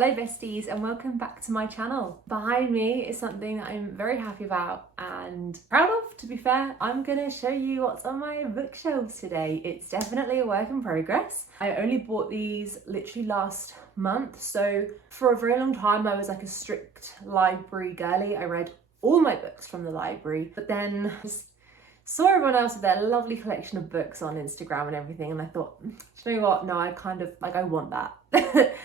Hello besties and welcome back to my channel. Behind me is something that I'm very happy about and proud of, to be fair. I'm gonna show you what's on my bookshelves today. It's definitely a work in progress. I only bought these literally last month, so for a very long time I was like a strict library girly. I read all my books from the library, but then just saw everyone else with their lovely collection of books on Instagram and everything, and I thought, you know what, no, I kind of, like, I want that.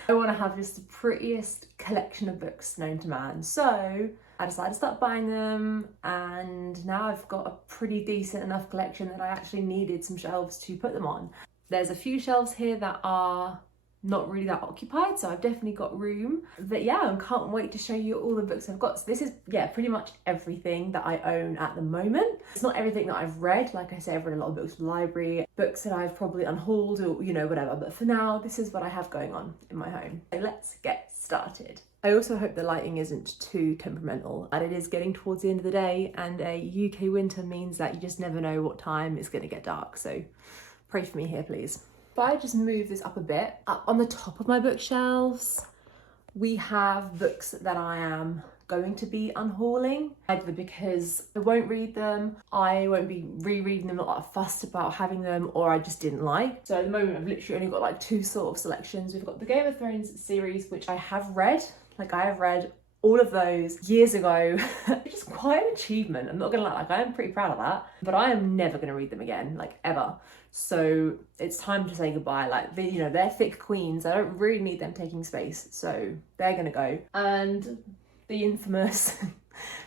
I want to have just the prettiest collection of books known to man. So I decided to start buying them, and now I've got a pretty decent enough collection that I actually needed some shelves to put them on. There's a few shelves here that are not really that occupied, so I've definitely got room. But yeah, I can't wait to show you all the books I've got. So this is, yeah, pretty much everything that I own at the moment. It's not everything that I've read. Like I say, I've read a lot of books from the library, books that I've probably unhauled or, you know, whatever. But for now, this is what I have going on in my home. So let's get started. I also hope the lighting isn't too temperamental, and it is getting towards the end of the day, and a UK winter means that you just never know what time it's going to get dark. So pray for me here, please. If I just move this up a bit, up on the top of my bookshelves, we have books that I am going to be unhauling, either because I won't read them, I won't be rereading them, not that fussed about having them, or I just didn't like. So at the moment I've literally only got like two sort of selections. We've got the Game of Thrones series, which I have read, like I have read all of those years ago, which is quite an achievement. I'm not gonna lie, like I am pretty proud of that, but I am never gonna read them again, like ever. So it's time to say goodbye. Like, you know, they're thick queens. I don't really need them taking space, so they're gonna go. And the infamous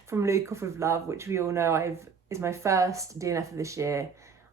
From Luke Off With Love, which we all know is my first DNF of this year,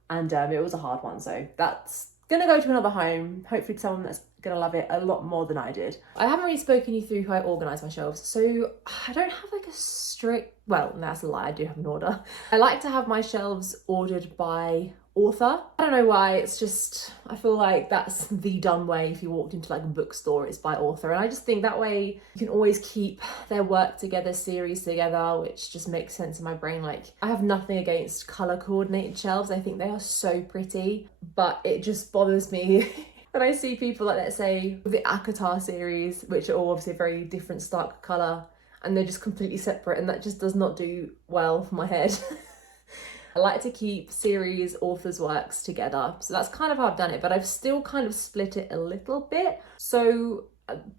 and it was a hard one, so that's gonna go to another home, hopefully to someone that's gonna love it a lot more than I did. I haven't really spoken you through how I organise my shelves, so I don't have like a strict, well, that's a lie, I do have an order. I like to have my shelves ordered by author. I don't know why, it's just, I feel like that's the done way. If you walked into like a bookstore, it's by author, and I just think that way you can always keep their work together, series together, which just makes sense in my brain. Like, I have nothing against colour coordinated shelves, I think they are so pretty, but it just bothers me when I see people like, let's say, with the Akatar series, which are all obviously a very different stark colour, and they're just completely separate, and that just does not do well for my head. I like to keep series authors' works together, so that's kind of how I've done it, but I've still kind of split it a little bit. So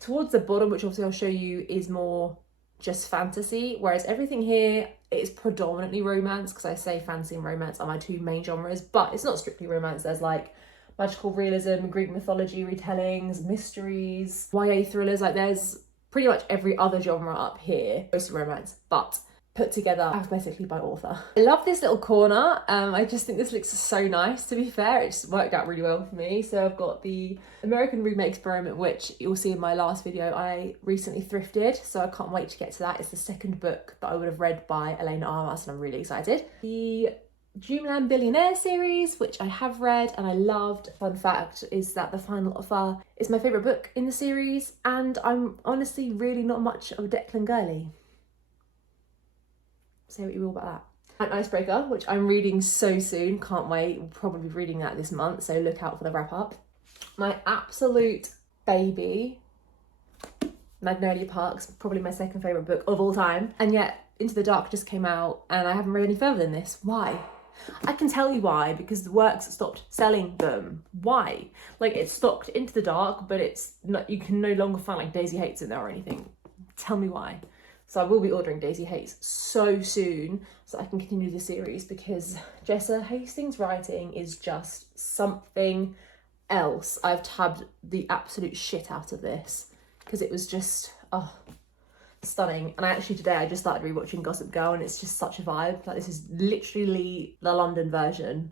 towards the bottom, which obviously I'll show you, is more just fantasy, whereas everything here is predominantly romance, because I say fantasy and romance are my two main genres, but it's not strictly romance. There's like magical realism, Greek mythology retellings, mysteries, YA thrillers, like there's pretty much every other genre up here, mostly romance, but put together alphabetically by author. I love this little corner. I just think this looks so nice, to be fair. It just worked out really well for me. So I've got the American Remake Experiment, which you'll see in my last video I recently thrifted, so I can't wait to get to that. It's the second book that I would have read by Elena Armas, and I'm really excited. The Dreamland Billionaire series, which I have read and I loved. Fun fact is that The Final Offer is my favourite book in the series, and I'm honestly really not much of a Declan girly. Say what you will about that. An Icebreaker, which I'm reading so soon, can't wait. We'll probably be reading that this month, so look out for the wrap up. My absolute baby, Magnolia Park's probably my second favourite book of all time, and yet Into the Dark just came out and I haven't read any further than this. Why? I can tell you why, because the works stopped selling them. Why? Like, it's stocked Into the Dark, but it's not, you can no longer find like Daisy Hates in there or anything. Tell me why. So I will be ordering Daisy Hates so soon so I can continue the series, because Jessa Hastings' writing is just something else. I've tabbed the absolute shit out of this because it was just, oh, stunning. And today I just started rewatching Gossip Girl, and it's just such a vibe. Like, this is literally the London version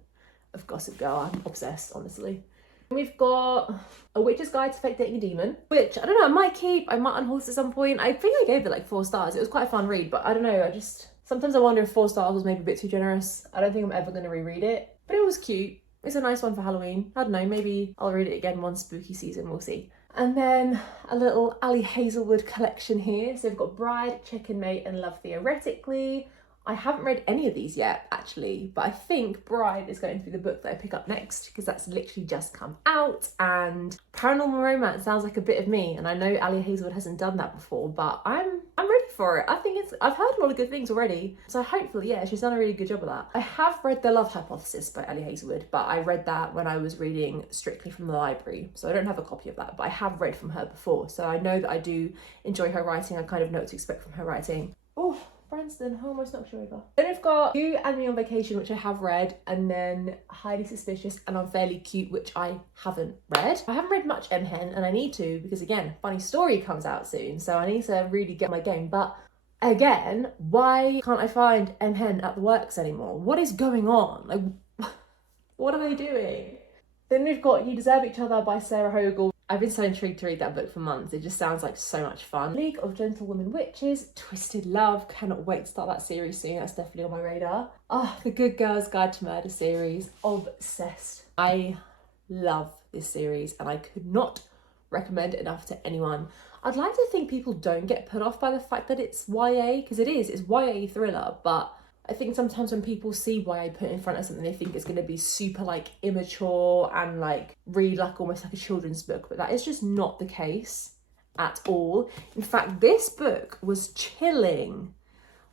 of Gossip Girl. I'm obsessed, honestly. We've got A Witch's Guide to Fake Dating a Demon, which I don't know, I might keep, I might unhaul at some point. I think I gave it like 4 stars. It was quite a fun read, but I don't know, sometimes I wonder if 4 stars was maybe a bit too generous. I don't think I'm ever going to reread it, but it was cute. It's a nice one for Halloween. I don't know, maybe I'll read it again one spooky season, we'll see. And then a little Ali Hazelwood collection here. So we've got Bride, Chicken Mate and Love Theoretically, I haven't read any of these yet, actually, but I think Bride is going to be the book that I pick up next because that's literally just come out, and paranormal romance sounds like a bit of me, and I know Ali Hazelwood hasn't done that before, but I'm ready for it. I think I've heard a lot of good things already, so hopefully, yeah, she's done a really good job of that. I have read The Love Hypothesis by Ali Hazelwood, but I read that when I was reading strictly from the library, so I don't have a copy of that, but I have read from her before, so I know that I do enjoy her writing. I kind of know what to expect from her writing. Oh, Branston, I almost knocked you over. Then we've got You and Me on Vacation, which I have read, and then Highly Suspicious and Unfairly Cute, which I haven't read. I haven't read much M. Hen, and I need to, because again, Funny Story comes out soon, so I need to really get my game. But again, why can't I find M. Hen at the works anymore? What is going on? Like, what are they doing? Then we've got You Deserve Each Other by Sarah Hogle. I've been so intrigued to read that book for months. It just sounds like so much fun. League of Gentlewomen Witches, Twisted Love. Cannot wait to start that series soon. That's definitely on my radar. Oh, The Good Girl's Guide to Murder series. Obsessed. I love this series and I could not recommend it enough to anyone. I'd like to think people don't get put off by the fact that it's YA, because it's YA thriller, but I think sometimes when people see YA put in front of something, they think it's going to be super like immature and like read like almost like a children's book, but that is just not the case at all. In fact, this book was chilling.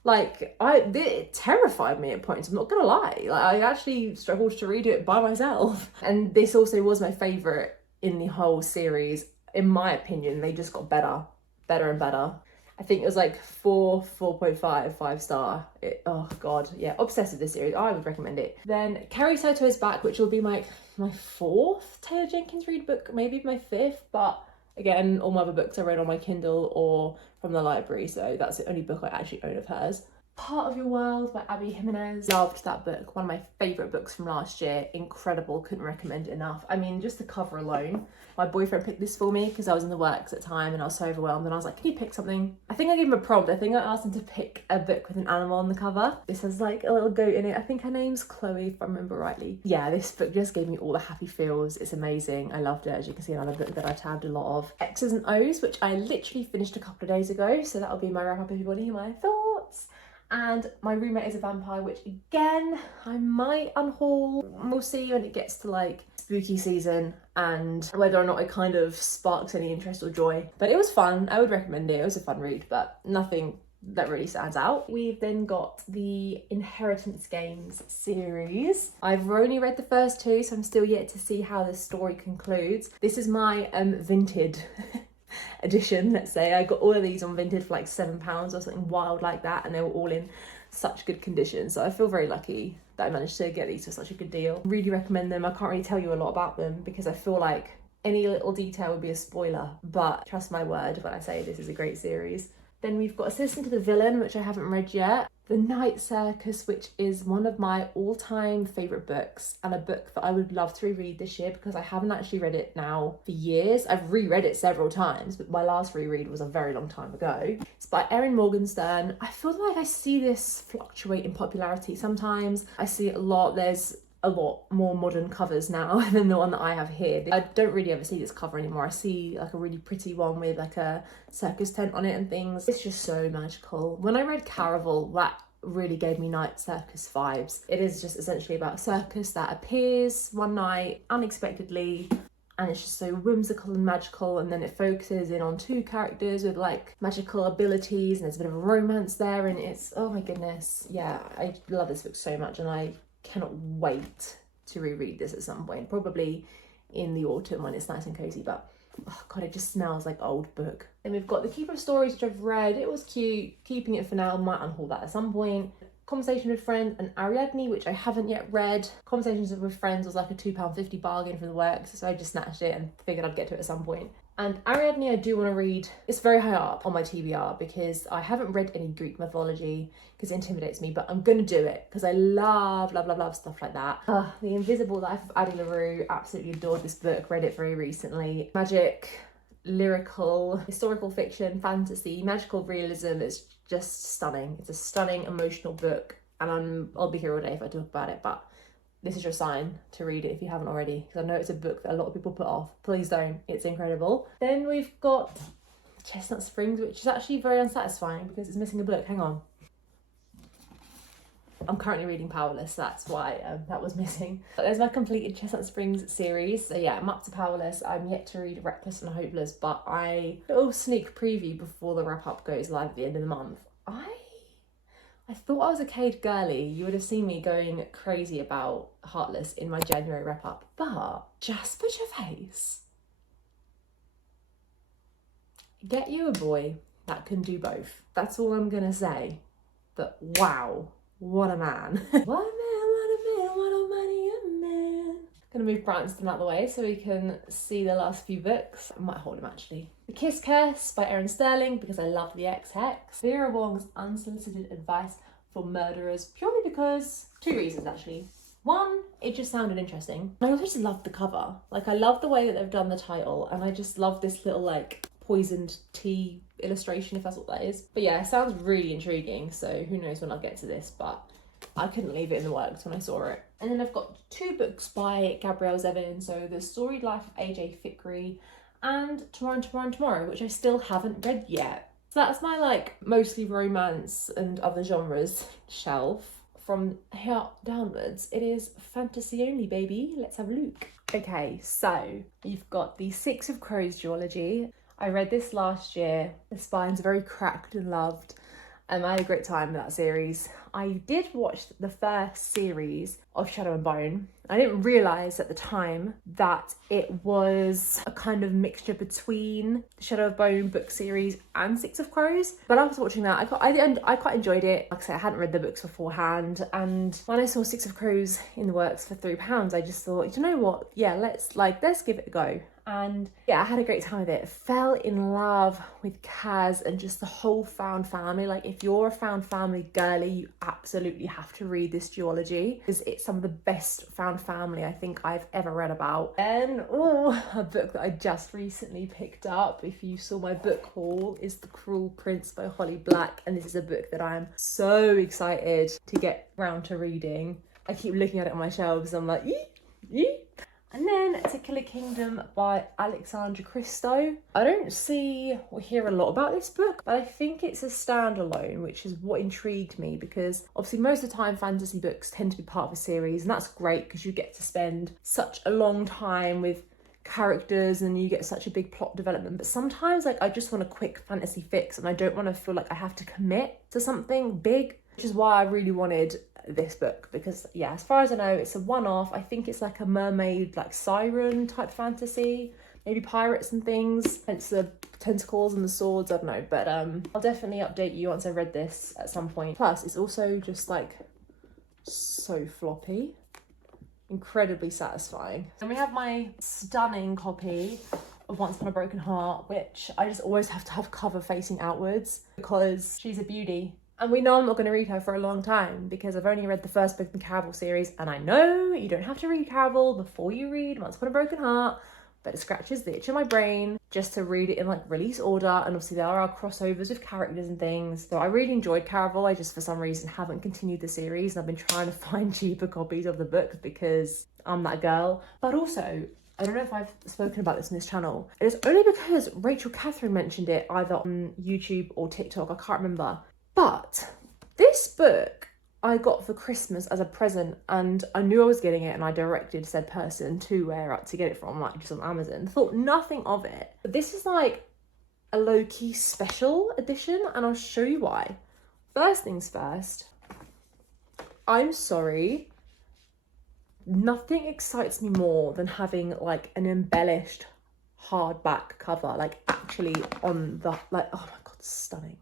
Like it terrified me at points, I'm not gonna lie. Like I actually struggled to read it by myself. And this also was my favourite in the whole series. In my opinion, they just got better and better. I think it was like 4.5, 5 star. Oh God, yeah, obsessed with this series. I would recommend it. Then Carrie Soto's back, which will be my 4th Taylor Jenkins Reid book, maybe my 5th, but again, all my other books I read on my Kindle or from the library, so that's the only book I actually own of hers. Part of Your World by Abby Jimenez. Loved that book. One of my favourite books from last year. Incredible. Couldn't recommend it enough. I mean, just the cover alone. My boyfriend picked this for me because I was in the works at the time and I was so overwhelmed, and I was like, can you pick something? I think I gave him a prompt. I think I asked him to pick a book with an animal on the cover. This has like a little goat in it. I think her name's Chloe, if I remember rightly. Yeah, this book just gave me all the happy feels. It's amazing. I loved it. As you can see, another book that I tabbed a lot of. X's and O's, which I literally finished a couple of days ago. So that'll be my wrap up, everybody, my thoughts. And My Roommate is a Vampire, which again, I might unhaul. We'll see when it gets to like spooky season and whether or not it kind of sparks any interest or joy. But it was fun. I would recommend it. It was a fun read, but nothing that really stands out. We've then got the Inheritance Games series. I've only read the first 2, so I'm still yet to see how this story concludes. This is my Vinted edition, let's say. I got all of these on Vinted for like £7 or something wild like that, and they were all in such good condition, so I feel very lucky that I managed to get these for such a good deal. Really recommend them. I can't really tell you a lot about them because I feel like any little detail would be a spoiler, but trust my word when I say this is a great series. Then we've got Assistant to the Villain, which I haven't read yet. The Night Circus, which is one of my all-time favourite books, and a book that I would love to reread this year because I haven't actually read it now for years. I've reread it several times, but my last reread was a very long time ago. It's by Erin Morgenstern. I feel like I see this fluctuate in popularity. Sometimes I see it a lot. There's a lot more modern covers now than the one that I have here. I don't really ever see this cover anymore. I see like a really pretty one with like a circus tent on it and things. It's just so magical. When I read Caraval, that really gave me Night Circus vibes. It is just essentially about a circus that appears one night unexpectedly, and it's just so whimsical and magical, and then it focuses in on 2 characters with like magical abilities, and there's a bit of a romance there, and it's, oh my goodness. Yeah, I love this book so much, and I cannot wait to reread this at some point, probably in the autumn when it's nice and cozy. But oh God, it just smells like old book. Then we've got The Keeper of Stories, which I've read. It was cute, keeping it for now, might unhaul that at some point. Conversation with Friends and Ariadne, which I haven't yet read. Conversations with Friends was like a £2.50 bargain for the works, so I just snatched it and figured I'd get to it at some point. And Ariadne I do want to read. It's very high up on my TBR because I haven't read any Greek mythology because it intimidates me, but I'm going to do it because I love stuff like that. The Invisible Life of Addie LaRue, absolutely adored this book, read it very recently. Magic, lyrical, historical fiction, fantasy, magical realism. It's just stunning. It's a stunning, emotional book, and I'll be here all day if I talk about it, but this is your sign to read it if you haven't already, because I know it's a book that a lot of people put off. Please don't. It's incredible. Then we've got Chestnut Springs, which is actually very unsatisfying because it's missing a book. Hang on. I'm currently reading Powerless, so that's why that was missing. But there's my completed Chestnut Springs series. So yeah, I'm up to Powerless. I'm yet to read Reckless and Hopeless, but little sneak preview before the wrap up goes live at the end of the month. I thought I was a Cade girly. You would have seen me going crazy about Heartless in my January wrap up, but Jasper Gervais, get you a boy that can do both. That's all I'm gonna say. But wow, what a man. What a man, what a man, what a money a man. Gonna move Branston out of the way so we can see the last few books. I might hold him actually. The Kiss Curse by Erin Sterling, because I love the Ex-Hex. Vera Wong's Unsolicited Advice for Murderers, purely because, 2 reasons actually. One, it just sounded interesting. I also just love the cover. Like, I love the way that they've done the title, and I just love this little like poisoned tea illustration, if that's what that is. But yeah, it sounds really intriguing, so who knows when I'll get to this, but I couldn't leave it in the works when I saw it. And then I've got 2 books by Gabrielle Zevin, so The Storied Life of AJ Fikri and Tomorrow, which I still haven't read yet. So that's my like mostly romance and other genres shelf. From here downwards, it is fantasy only, baby. Let's have a look. Okay, so you've got the Six of Crows duology. I read this last year. The spine's very cracked and loved. I had a great time with that series. I did watch the first series of Shadow and Bone. I didn't realise at the time that it was a kind of mixture between the Shadow of Bone book series and Six of Crows. But after watching that, I quite enjoyed it. Like I said, I hadn't read the books beforehand. And when I saw Six of Crows in the works for £3, I just thought, you know what? Yeah, let's give it a go. And yeah, I had a great time with it. Fell in love with Kaz and just the whole found family. Like, if you're a found family girly, you absolutely have to read this duology, because it's some of the best found family I think I've ever read about. And a book that I just recently picked up, if you saw my book haul, is The Cruel Prince by Holly Black. And this is a book that I'm so excited to get round to reading. I keep looking at it on my shelves. I'm like, ee. And then To Kill a Kingdom by Alexandra Christo. I don't see or hear a lot about this book, but I think it's a standalone, which is what intrigued me, because obviously most of the time fantasy books tend to be part of a series, and that's great because you get to spend such a long time with characters and you get such a big plot development. But sometimes, like, I just want a quick fantasy fix and I don't want to feel like I have to commit to something big, which is why I really wanted this book, because yeah, as far as I know, it's a one-off. I think it's like a mermaid, like siren type fantasy, maybe pirates and things, hence the tentacles and the swords, I don't know. But I'll definitely update you once I've read this at some point. Plus, it's also just like so floppy, incredibly satisfying. And we have my stunning copy of Once Upon a Broken Heart, which I just always have to have cover facing outwards because she's a beauty. And we know I'm not going to read her for a long time because I've only read the first book in the Caraval series, and I know you don't have to read Caraval before you read Once Upon a Broken Heart, but it scratches the itch in my brain just to read it in like release order. And obviously there are crossovers with characters and things. So I really enjoyed Caraval. I just for some reason haven't continued the series, and I've been trying to find cheaper copies of the books because I'm that girl. But also, I don't know if I've spoken about this on this channel. It is only because Rachel Catherine mentioned it either on YouTube or TikTok, I can't remember. But this book I got for Christmas as a present, and I knew I was getting it, and I directed said person to where to get it from, like just on Amazon. Thought nothing of it. But this is like a low-key special edition, and I'll show you why. First things first, I'm sorry. Nothing excites me more than having like an embellished hardback cover, like actually on the, like, oh my God, stunning.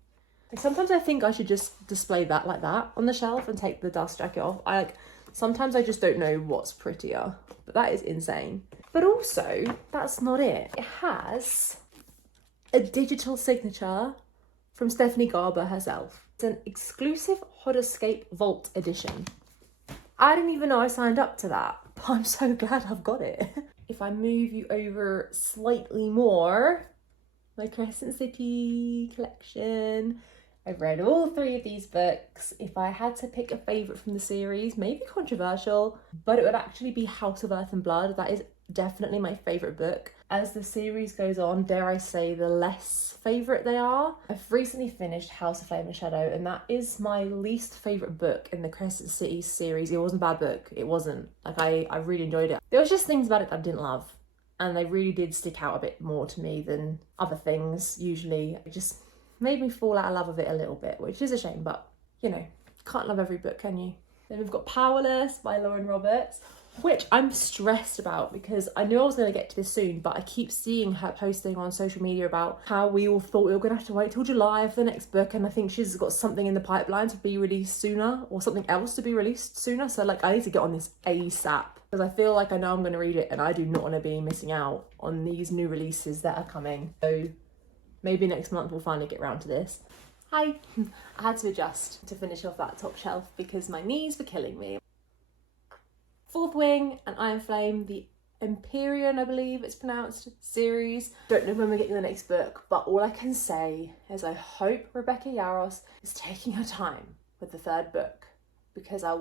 Like, sometimes I think I should just display that like that on the shelf and take the dust jacket off. Sometimes I just don't know what's prettier, but that is insane. But also, that's not it. It has a digital signature from Stephanie Garber herself. It's an exclusive Hodescape Vault edition. I didn't even know I signed up to that, but I'm so glad I've got it. If I move you over slightly more, my Crescent City collection. I've read all 3 of these books. If I had to pick a favourite from the series, maybe controversial, but it would actually be House of Earth and Blood. That is definitely my favourite book. As the series goes on, dare I say, the less favourite they are. I've recently finished House of Flame and Shadow, and that is my least favourite book in the Crescent City series. It wasn't a bad book, it wasn't. Like, I really enjoyed it. There was just things about it that I didn't love, and they really did stick out a bit more to me than other things usually. It just made me fall out of love of it a little bit, which is a shame, but you know, can't love every book, can you? Then we've got Powerless by Lauren Roberts, which I'm stressed about because I knew I was going to get to this soon, but I keep seeing her posting on social media about how we all thought we were going to have to wait till July for the next book, and I think she's got something in the pipeline to be released sooner, or something else to be released sooner. So like, I need to get on this ASAP because I feel like I know I'm going to read it and I do not want to be missing out on these new releases that are coming. So maybe next month we'll finally get around to this. Hi! I had to adjust to finish off that top shelf because my knees were killing me. Fourth Wing and Iron Flame, the Empyrean, I believe it's pronounced, series. Don't know when we're getting the next book, but all I can say is I hope Rebecca Yarros is taking her time with the third book, because I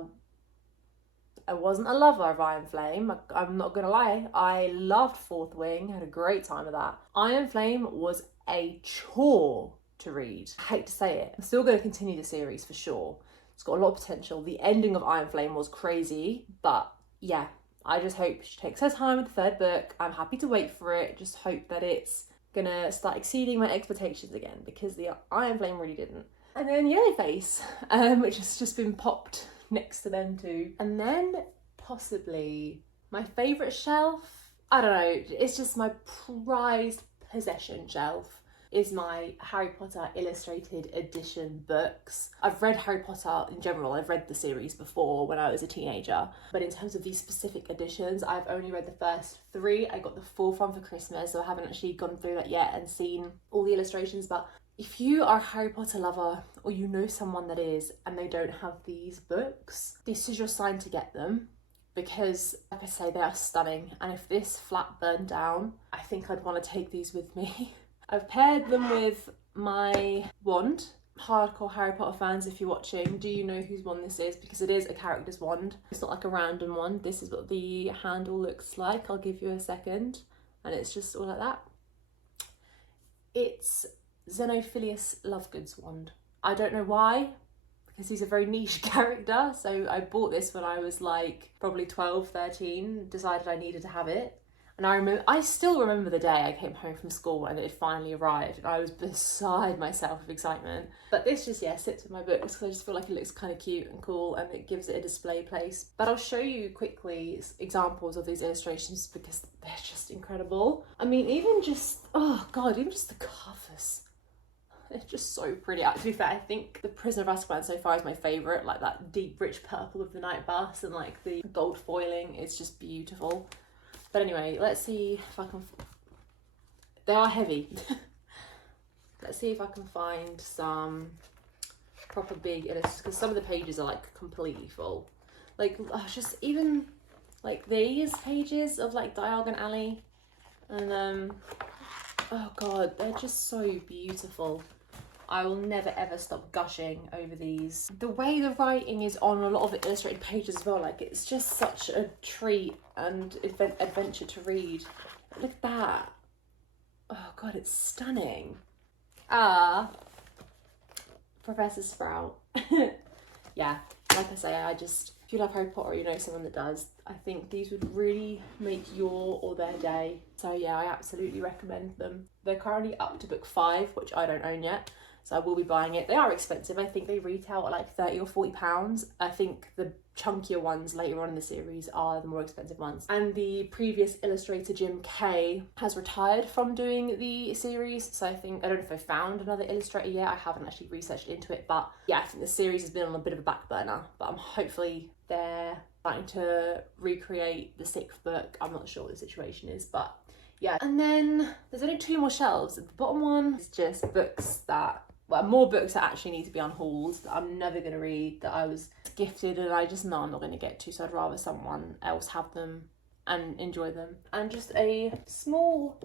wasn't a lover of Iron Flame. I'm not gonna lie, I loved Fourth Wing, had a great time with that. Iron Flame was a chore to read. I hate to say it. I'm still going to continue the series for sure. It's got a lot of potential. The ending of Iron Flame was crazy, but yeah, I just hope she takes her time with the third book. I'm happy to wait for it. Just hope that it's gonna start exceeding my expectations again, because the Iron Flame really didn't. And then Yellowface, which has just been popped next to them too. And then possibly my favourite shelf, I don't know, it's just my prized possession shelf, is my Harry Potter Illustrated Edition books. I've read Harry Potter in general, I've read the series before when I was a teenager, but in terms of these specific editions, I've only read the first 3. I got the 4th one for Christmas, so I haven't actually gone through that yet and seen all the illustrations. But if you are a Harry Potter lover, or you know someone that is, and they don't have these books, this is your sign to get them, because like I say, they are stunning. And if this flat burned down, I think I'd want to take these with me. I've paired them with my wand. Hardcore Harry Potter fans, if you're watching, do you know whose wand this is? Because it is a character's wand. It's not like a random one. This is what the handle looks like. I'll give you a second. And it's just all like that. It's Xenophilius Lovegood's wand. I don't know why, because he's a very niche character. So I bought this when I was like probably 12, 13, decided I needed to have it. And I still remember the day I came home from school and it had finally arrived, and I was beside myself with excitement. But this just, yeah, sits with my books because I just feel like it looks kind of cute and cool, and it gives it a display place. But I'll show you quickly examples of these illustrations because they're just incredible. I mean, even just, oh God, even just the covers. They're just so pretty. To be fair, I think the Prisoner of Azkaban so far is my favourite, like that deep rich purple of the night bus and like the gold foiling. It's just beautiful. But anyway, let's see if I can, they are heavy. Let's see if I can find some proper big illustrations, because some of the pages are like completely full. Like, just even like these pages of like Diagon Alley, and oh God, they're just so beautiful. I will never ever stop gushing over these. The way the writing is on a lot of the illustrated pages as well, like it's just such a treat and adventure to read. Look at that. Oh God, it's stunning. Ah, Professor Sprout. Yeah, like I say, if you love Harry Potter or you know someone that does, I think these would really make your or their day. So yeah, I absolutely recommend them. They're currently up to book 5, which I don't own yet, so I will be buying it. They are expensive. I think they retail at like £30 or £40. I think the chunkier ones later on in the series are the more expensive ones. And the previous illustrator, Jim Kay, has retired from doing the series. So I don't know if I found another illustrator yet. I haven't actually researched into it. But yeah, I think the series has been on a bit of a back burner. But hopefully they're starting to recreate the 6th book. I'm not sure what the situation is, but yeah. And then there's only 2 more shelves. The bottom one is just books that, well, more books that actually need to be unhauled, that I'm never going to read, that I was gifted and I just know I'm not going to get to, so I'd rather someone else have them and enjoy them. And just a small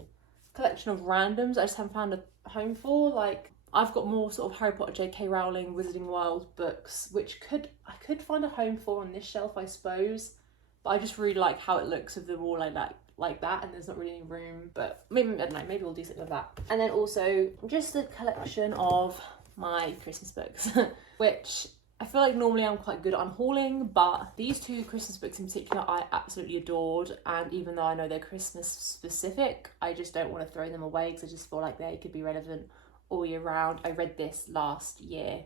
collection of randoms I just haven't found a home for. Like, I've got more sort of Harry Potter, J.K. Rowling, Wizarding Wild books, which I could find a home for on this shelf, I suppose. But I just really like how it looks with them all like that, like that, and there's not really any room, but maybe, I don't know, maybe we'll do something with that. And then also just a collection of my Christmas books, which I feel like normally I'm quite good at unhauling, but these two Christmas books in particular I absolutely adored, and even though I know they're Christmas specific, I just don't want to throw them away because I just feel like they could be relevant all year round. I read this last year,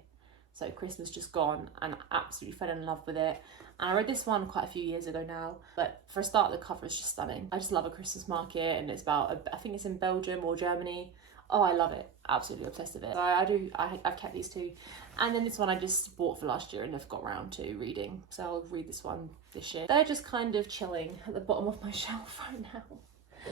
so Christmas just gone, and I absolutely fell in love with it. And I read this one quite a few years ago now, but for a start the cover is just stunning. I just love A Christmas Market, and it's about, I think it's in Belgium or Germany. Oh, I love it. Absolutely obsessed with it. So I've kept these two. And then this one I just bought for last year and have got around to reading. So I'll read this one this year. They're just kind of chilling at the bottom of my shelf right now.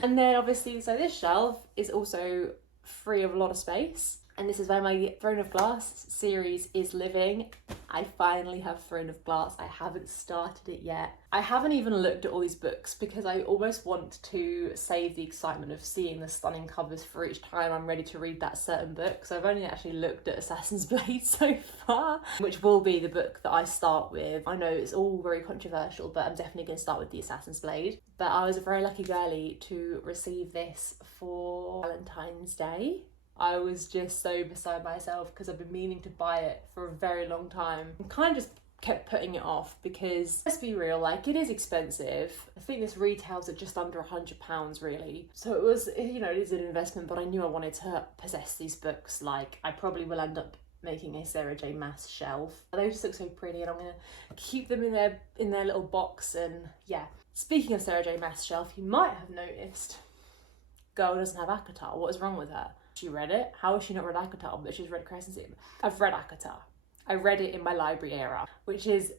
And then obviously, so this shelf is also free of a lot of space. And this is where my Throne of Glass series is living. I finally have Throne of Glass. I haven't started it yet. I haven't even looked at all these books because I almost want to save the excitement of seeing the stunning covers for each time I'm ready to read that certain book. So I've only actually looked at Assassin's Blade so far, which will be the book that I start with. I know it's all very controversial, but I'm definitely going to start with the Assassin's Blade. But I was a very lucky girlie to receive this for Valentine's Day. I was just so beside myself because I've been meaning to buy it for a very long time. I kind of just kept putting it off because, let's be real, like, it is expensive. I think this retails at just under £100 really. So it was, you know, it is an investment, but I knew I wanted to possess these books. Like, I probably will end up making a Sarah J Maas shelf. They just look so pretty, and I'm gonna keep them in their little box. And yeah, speaking of Sarah J Maas shelf, you might have noticed, girl doesn't have ACOTAR. What is wrong with her? She read it. How has she not read ACOTAR? But she's read Crescent City. I've read ACOTAR. I read it in my library era, which is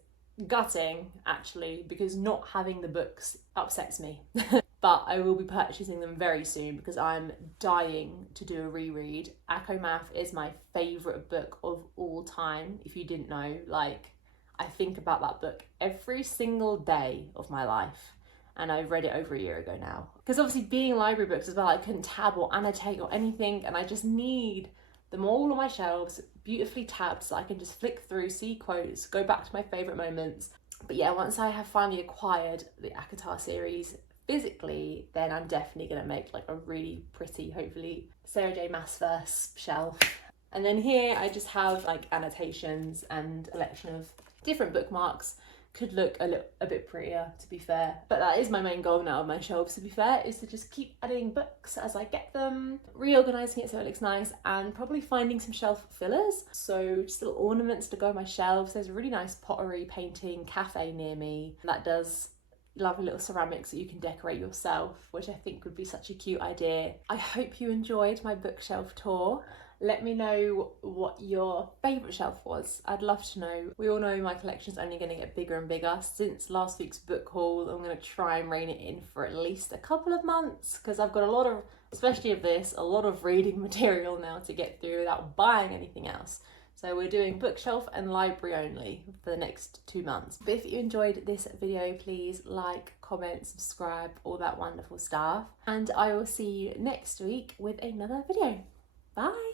gutting actually, because not having the books upsets me. But I will be purchasing them very soon because I'm dying to do a reread. ACOMAF is my favourite book of all time. If you didn't know, like, I think about that book every single day of my life. And I read it over a year ago now. Because obviously being library books as well, I couldn't tab or annotate or anything, and I just need them all on my shelves, beautifully tabbed, so I can just flick through, see quotes, go back to my favourite moments. But yeah, once I have finally acquired the ACOTAR series physically, then I'm definitely going to make like a really pretty, hopefully, Sarah J Maas verse shelf. And then here I just have like annotations and a collection of different bookmarks. Could look a bit prettier, to be fair, but that is my main goal now of my shelves, to be fair, is to just keep adding books as I get them, reorganising it so it looks nice, and probably finding some shelf fillers, so just little ornaments to go on my shelves. There's a really nice pottery painting cafe near me that does lovely little ceramics that you can decorate yourself, which I think would be such a cute idea. I hope you enjoyed my bookshelf tour. Let me know what your favourite shelf was. I'd love to know. We all know my collection's only going to get bigger and bigger. Since last week's book haul, I'm going to try and rein it in for at least a couple of months, because I've got a lot of, especially of this, a lot of reading material now to get through without buying anything else. So we're doing bookshelf and library only for the next 2 months. But if you enjoyed this video, please like, comment, subscribe, all that wonderful stuff. And I will see you next week with another video. Bye!